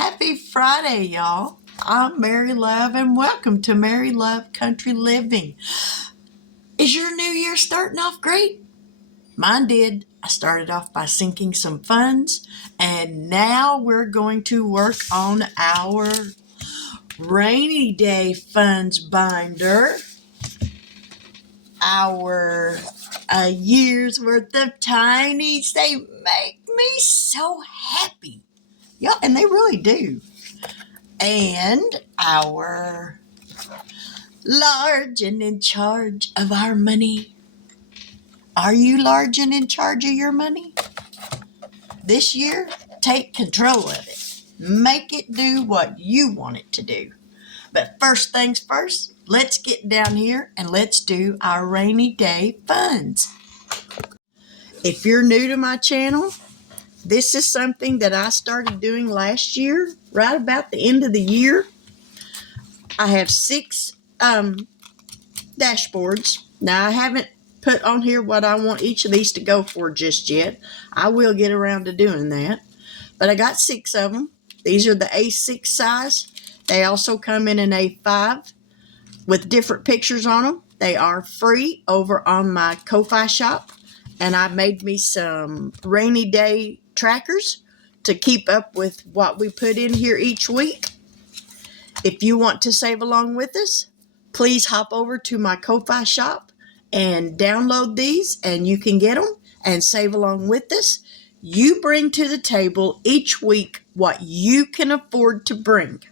Happy Friday, y'all. I'm Mary Love, and welcome to Mary Love Country Living. Is your new year starting off great? Mine did. I started off by sinking some funds, and now we're going to work on our rainy day funds binder. Our a year's worth of tinies. They make me so happy. Yeah, and they really do. And our large and in charge of our money. Are you large and in charge of your money? This year, take control of it. Make it do what you want it to do. But first things first, let's get down here and let's do our rainy day funds. If you're new to my channel, this is something that I started doing last year, right about the end of the year. I have 6 dashboards. Now, I haven't put on here what I want each of these to go for just yet. I will get around to doing that. But I got 6 of them. These are the A6 size. They also come in an A5 with different pictures on them. They are free over on my Ko-Fi shop. And I made me some rainy day trackers to keep up with what we put in here each week. If you want to save along with us, please hop over to my Ko-Fi shop and download these, and you can get them and save along with us. You bring to the table each week what you can afford to bring.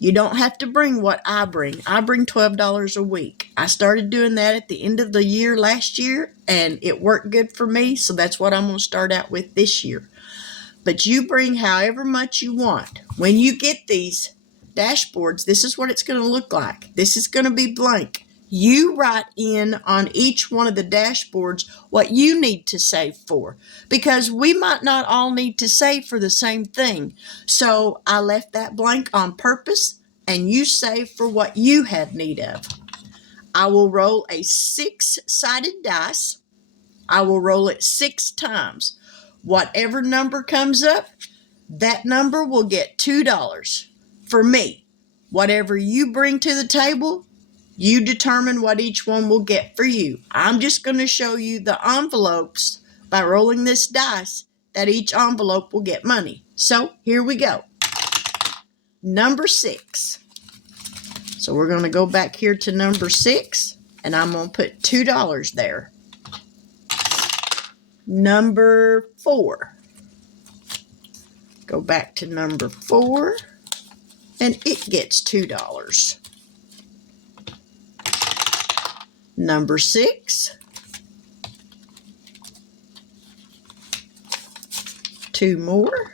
You don't have to bring what I bring. I bring $12 a week. I started doing that at the end of the year last year, and it worked good for me, so that's what I'm going to start out with this year. But you bring however much you want. When you get these dashboards, this is what it's going to look like. This is going to be blank. You write in on each one of the dashboards what you need to save for, because we might not all need to save for the same thing. So I left that blank on purpose, and you save for what you have need of. I will roll a 6-sided dice. I will roll it 6 times. Whatever number comes up, that number will get $2 for me. Whatever you bring to the table, you determine what each one will get for you. I'm just going to show you the envelopes by rolling this dice that each envelope will get money. So here we go. Number 6. So we're going to go back here to number 6, and I'm going to put $2 there. Number 4. Go back to number 4, and it gets $2. Number 6. 2 more.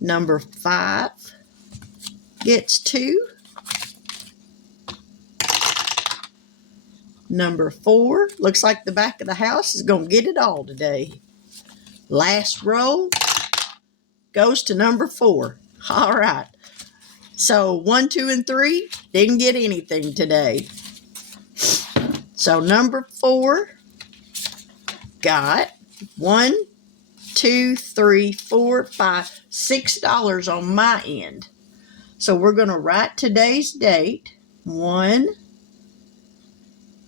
Number 5 gets 2. Number 4, looks like the back of the house is going to get it all today. Last roll goes to number 4. All right. So 1, 2, and 3 didn't get anything today. So number 4 got 1, 2, 3, 4, 5, $6 on my end. So we're going to write today's date, 1,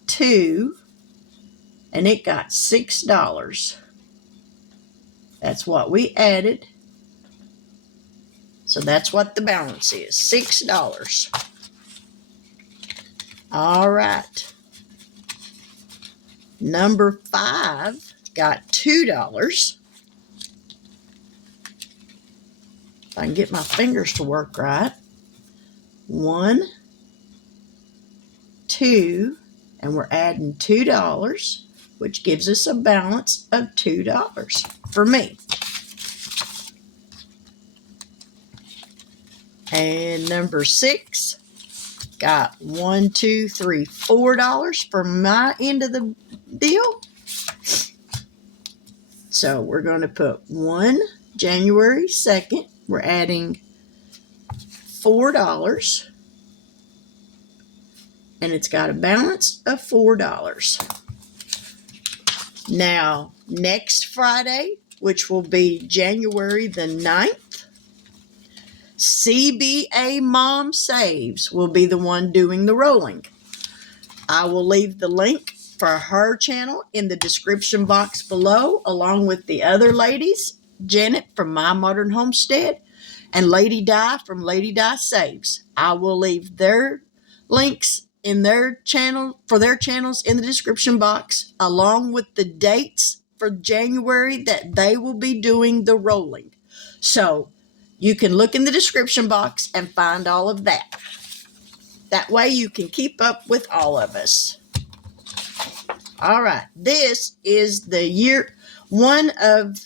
2, and it got $6. That's what we added. So that's what the balance is, $6. All right. Number 5 got $2. If I can get my fingers to work right. 1, 2, and we're adding $2, which gives us a balance of $2 for me. And number 6 got $1, 2, 3, $4 for my end of the deal. So we're going to put 1 January 2nd. We're adding $4. And it's got a balance of $4. Now, next Friday, which will be January the 9th, CBA Mom Saves will be the one doing the rolling. I will leave the link for her channel in the description box below, along with the other ladies, Janet from My Modern Homestead and Lady Di from Lady Di Saves. I will leave their links in their channel for their channels in the description box, along with the dates for January that they will be doing the rolling. So you can look in the description box and find all of that. That way you can keep up with all of us. All right, this is the year one of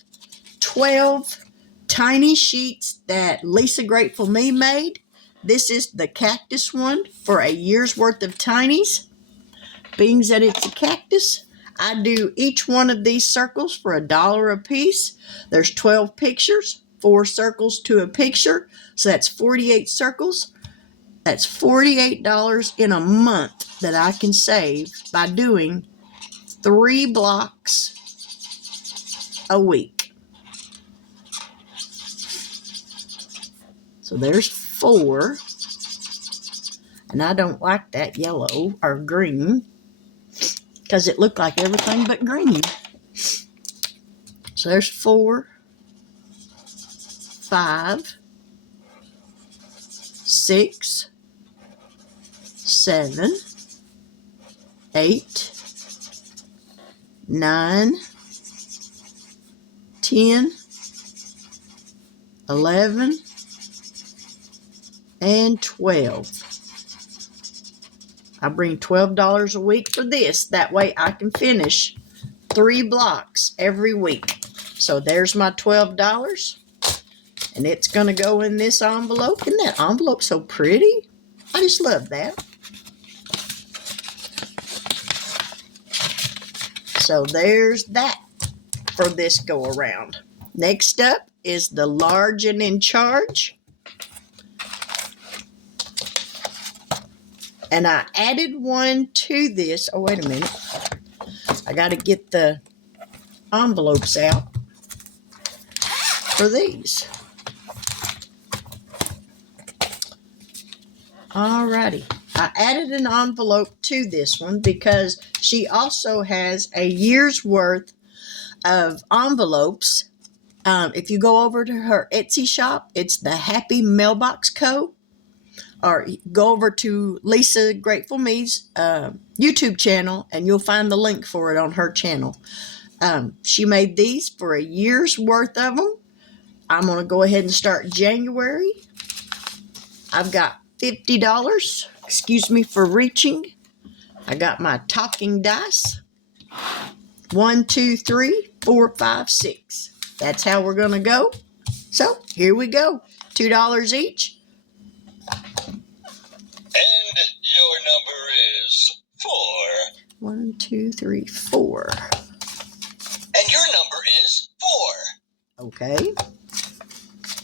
12 tiny sheets that Lisa Grateful Me made. This is the cactus one for a year's worth of tinies. Being that it's a cactus, I do each one of these circles for $1 a piece. There's 12 pictures, 4 circles to a picture, so that's 48 circles. That's $48 in a month that I can save by doing 3 blocks a week. So there's 4. And I don't like that yellow or green because it looked like everything but green. So there's 4, 5, 6, 7, 8, 9, 10, 11, and 12. I bring $12 a week for this. That way I can finish 3 blocks every week. So there's my $12. And it's going to go in this envelope. Isn't that envelope so pretty? I just love that. So there's that for this go around. Next up is the Large and in Charge. And I added one to this. Oh, wait a minute. I got to get the envelopes out for these. Alrighty. I added an envelope to this one because she also has a year's worth of envelopes. If you go over to her Etsy shop, it's the Happy Mailbox Co. Or go over to Lisa Grateful Me's YouTube channel and you'll find the link for it on her channel. She made these for a year's worth of them. I'm going to go ahead and start January. I've got $50. Excuse me for reaching. I got my talking dice. 1, 2, 3, 4, 5, 6. That's how we're going to go. So here we go. $2 each. And your number is 4. 1, 2, 3, 4. And your number is 4. Okay.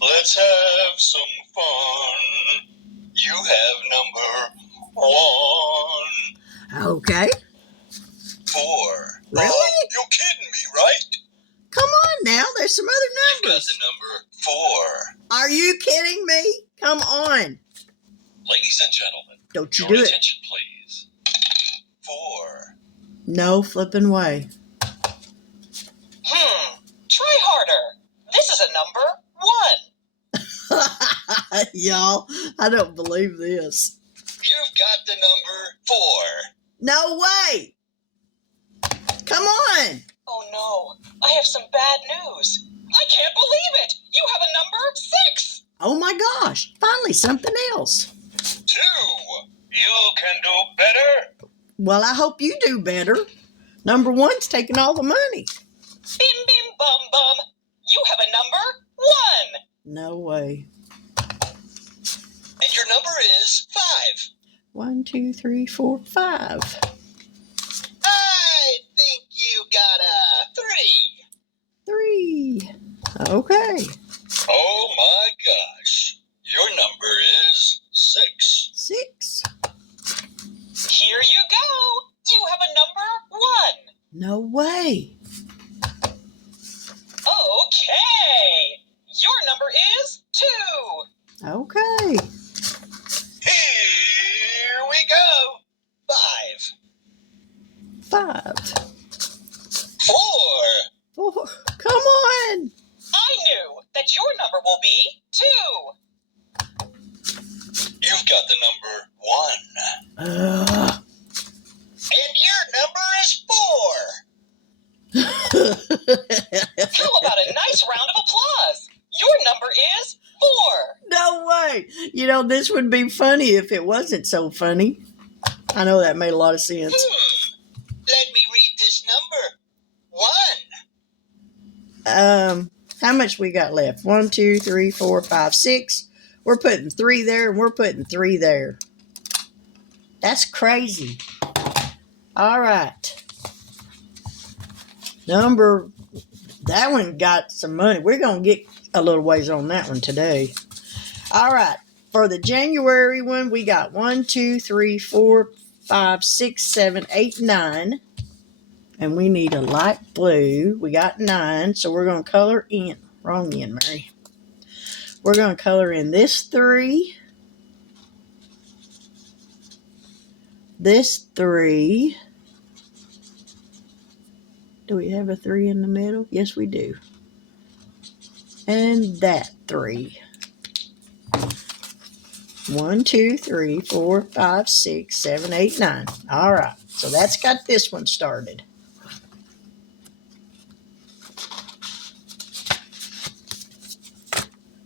Let's have some fun. You have number 1. Okay. 4. Really? You're kidding me, right? Come on now. There's some You've other got numbers. the number 4. Are you kidding me? Come on. Ladies and gentlemen, Don't you your do it. attention, please. 4. No flipping way. Try harder. This is a number 1. Y'all, I don't believe this. You've got the number 4. No way. Come on. Oh no, I have some bad news. I can't believe it. You have a number 6. Oh my gosh. Finally, something else. 2. You can do better. Well, I hope you do better. Number 1's taking all the money. Bim bim bum bum. You have a number 1. No way. And your number is 5. 1, 2, 3, 4, 5. I think you got a 3. 3. Okay. Oh my gosh. Your number is 6. 6. Here you go. You have a number 1. No way. Okay. Your number is 2. Okay. Here we go. 5, 5, 4. 4. Come on. I knew that your number will be 2. You've got the number 1. And your number is 4. How about a nice round of applause? Your number is 4. No way. You know, this would be funny if it wasn't so funny. I know that made a lot of sense. Let me read this number. 1. How much we got left? 1, 2, 3, 4, 5, 6. We're putting 3 there, and we're putting 3 there. That's crazy. All right. That one got some money. We're going to get a little ways on that one today. All right. For the January one, we got 1, 2, 3, 4, 5, 6, 7, 8, 9. And we need a light blue. We got 9. So we're going to color in. Wrong end, Mary. We're going to color in this 3. This 3. Do we have a 3 in the middle? Yes, we do. And that 3. 1, 2, 3, 4, 5, 6, 7, 8, 9. All right. So that's got this one started.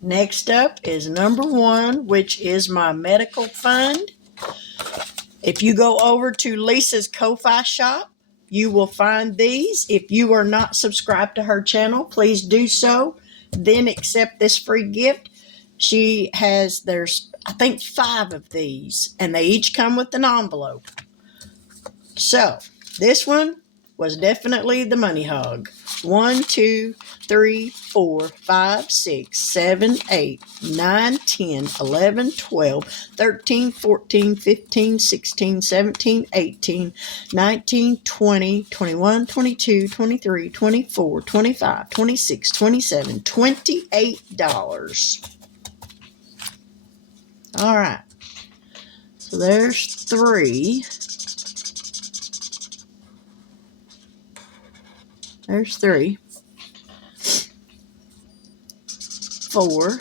Next up is number 1, which is my medical fund. If you go over to Lisa's Ko-Fi shop, you will find these. If you are not subscribed to her channel, please do so. Then accept this free gift. There's I think 5 of these, and they each come with an envelope. So this one was definitely the money hog. 1, 2, 3, 4, 5, 6, 7, 8, 9, 10, 11, 12, 13, 14, 15, 16, 17, 18, 19, 20, 21, 22, 23, 24, 25, 26, 27, $28. All right. So there's 3. There's 3. 4.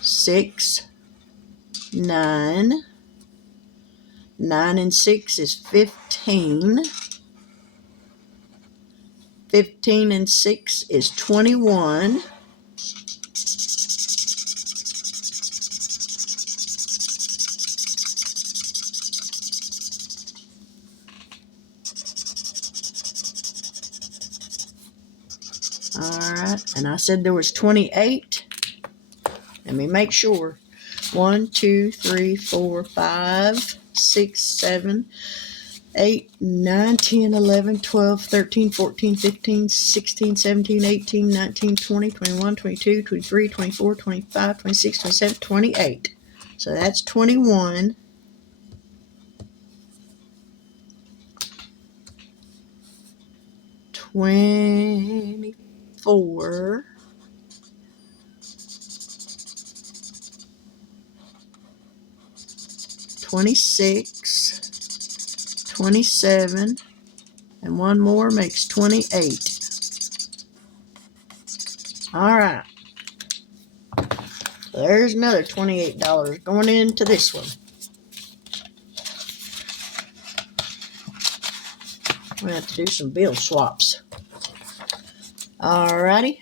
6. 9. 9 and 6 is 15. 15 and 6 is 21. All right, and I said there was 28. Let me make sure. 1, 2, 3, 4, 5, 6, 7, 8, 9, 10, 11, 12, 13, 14, 15, 16, 17, 18, 19, 20, 21, 22, 23, 24, 25, 26, 27, 28. So that's 21. 24. 26. 27. And one more makes 28. All right. So there's another $28 going into this one. I'm going to have to do some bill swaps. Alrighty.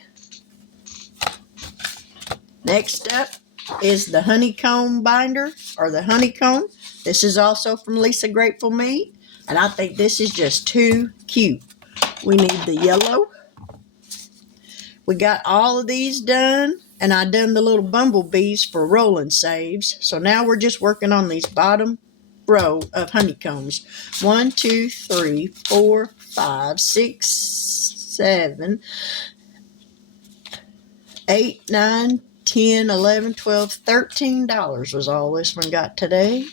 Next up is the honeycomb binder, or the honeycomb. This is also from Lisa Grateful Me, and I think this is just too cute. We need the yellow. We got all of these done, and I done the little bumblebees for rolling saves. So now we're just working on these bottom row of honeycombs. 1, 2, 3, 4, 5, 6, 7, 8, 9, 10, 11, 12, $13 was all this one got today.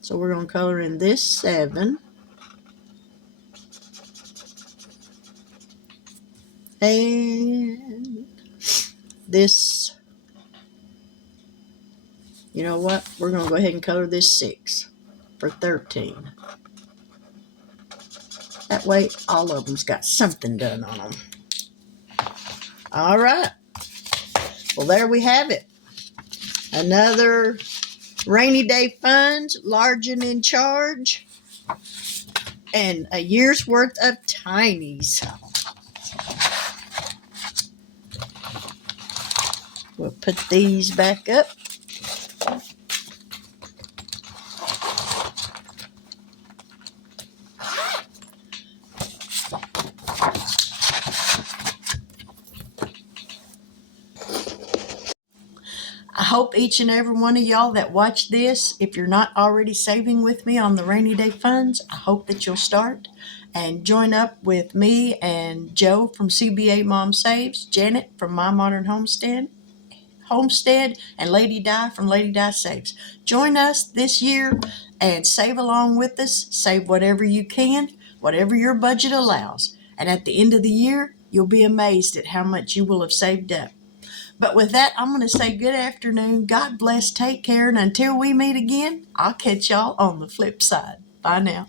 So we're going to color in this 7. And this, you know what? We're going to go ahead and color this 6 for 13. That way, all of them's got something done on them. All right. Well, there we have it. Another Rainy Day Funds, Large and in Charge, and a year's worth of Tinies. We'll put these back up. I hope each and every one of y'all that watch this, if you're not already saving with me on the Rainy Day Funds, I hope that you'll start and join up with me and Joe from CBA Mom Saves, Janet from My Modern Homestead, and Lady Di from Lady Di Saves. Join us this year and save along with us. Save whatever you can, whatever your budget allows. And at the end of the year, you'll be amazed at how much you will have saved up. But with that, I'm going to say good afternoon. God bless. Take care. And until we meet again, I'll catch y'all on the flip side. Bye now.